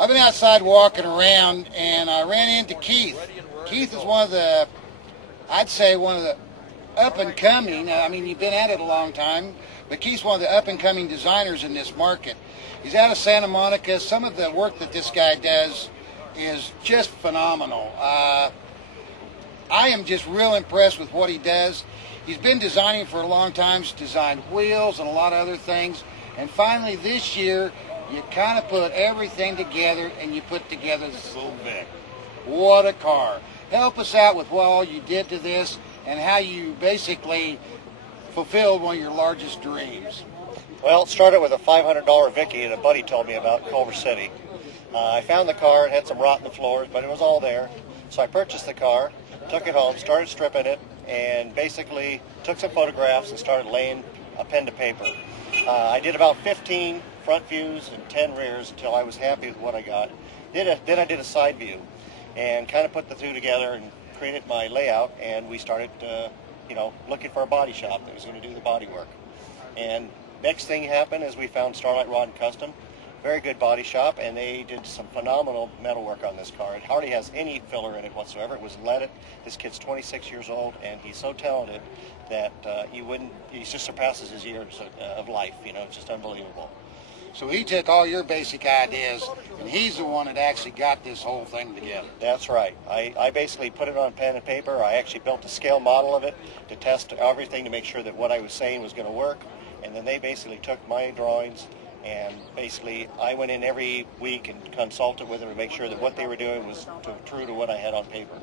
I've been outside walking around, and I ran into Keith. Keith is one of the, I'd say one of the up-and-coming, I mean, you've been at it a long time, but Keith's one of the up-and-coming designers in this market. He's out of Santa Monica. Some of the work that this guy does is just phenomenal. I am just real impressed with what he does. He's been designing for a long time. He's designed wheels and a lot of other things. And finally this year, you kind of put everything together and you put together this little Vic. What a car. Help us out with what all you did to this and how you basically fulfilled one of your largest dreams. Well, it started with a $500 Vicky that a buddy told me about in Culver City. I found the car. It had some rot in the floors, but it was all there. So I purchased the car, took it home, started stripping it, and basically took some photographs and started laying a pen to paper. I did about 15 front views and 10 rears until I was happy with what I got. Then I did a side view and kind of put the two together and created my layout, and we started looking for a body shop that was going to do the body work. And next thing happened is we found Starlight Rod and Custom, very good body shop, and they did some phenomenal metal work on this car. It hardly has any filler in it whatsoever. It was leaded. This kid's 26 years old, and he's so talented that he just surpasses his years of life. You know, it's just unbelievable. So he took all your basic ideas, and he's the one that actually got this whole thing together. That's right. I basically put it on pen and paper. I actually built a scale model of it to test everything to make sure that what I was saying was going to work. And then they basically took my drawings, and basically I went in every week and consulted with them to make sure that what they were doing was true to what I had on paper.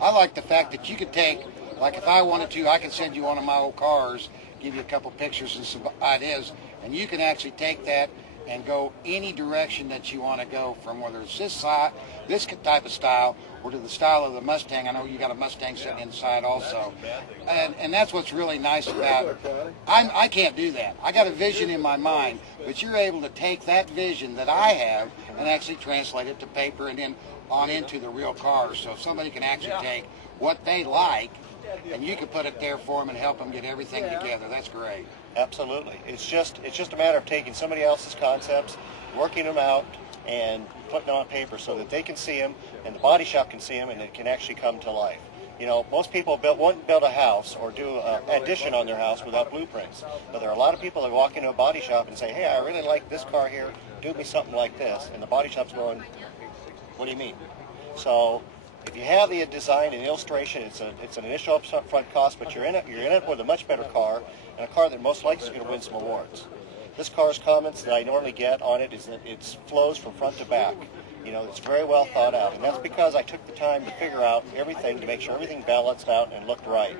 I like the fact that you could take, like if I wanted to, I could send you one of my old cars, give you a couple pictures and some ideas, and you can actually take that and go any direction that you want to go, from whether it's this type of style or to the style of the Mustang. I know you got a Mustang sitting inside also. And that's what's really nice about it. I can't do that. I got a vision in my mind, but you're able to take that vision that I have and actually translate it to paper and then on into the real cars. So somebody can actually take what they like and you can put it there for them and help them get everything together. That's great. Absolutely. It's just a matter of taking somebody else's concepts, working them out, and putting them on paper so that they can see them and the body shop can see them and it can actually come to life. You know, most people wouldn't build a house or do an addition on their house without blueprints. But there are a lot of people that walk into a body shop and say, hey, I really like this car here, do me something like this. And the body shop's going, what do you mean? So if you have the design and illustration, it's an initial upfront cost, but you're in it with a much better car, and a car that most likely is going to win some awards. This car's comments that I normally get on it is that it flows from front to back. You know, it's very well thought out, and that's because I took the time to figure out everything to make sure everything balanced out and looked right.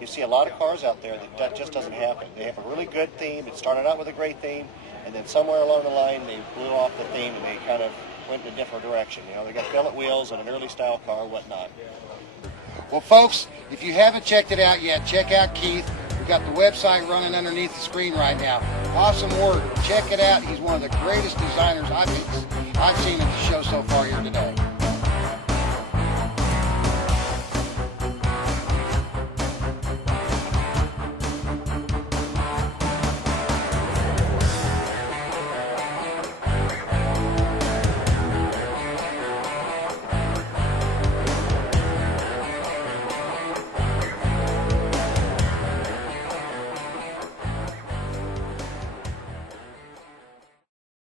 You see a lot of cars out there that just doesn't happen. They have a really good theme. It started out with a great theme, and then somewhere along the line they blew off the theme and they kind of went in a different direction. You know, they got billet wheels and an early style car, whatnot. Well, folks, if you haven't checked it out yet, check out Keith. We've got the website running underneath the screen right now. Awesome work. Check it out. He's one of the greatest designers I've seen at the show so far here today.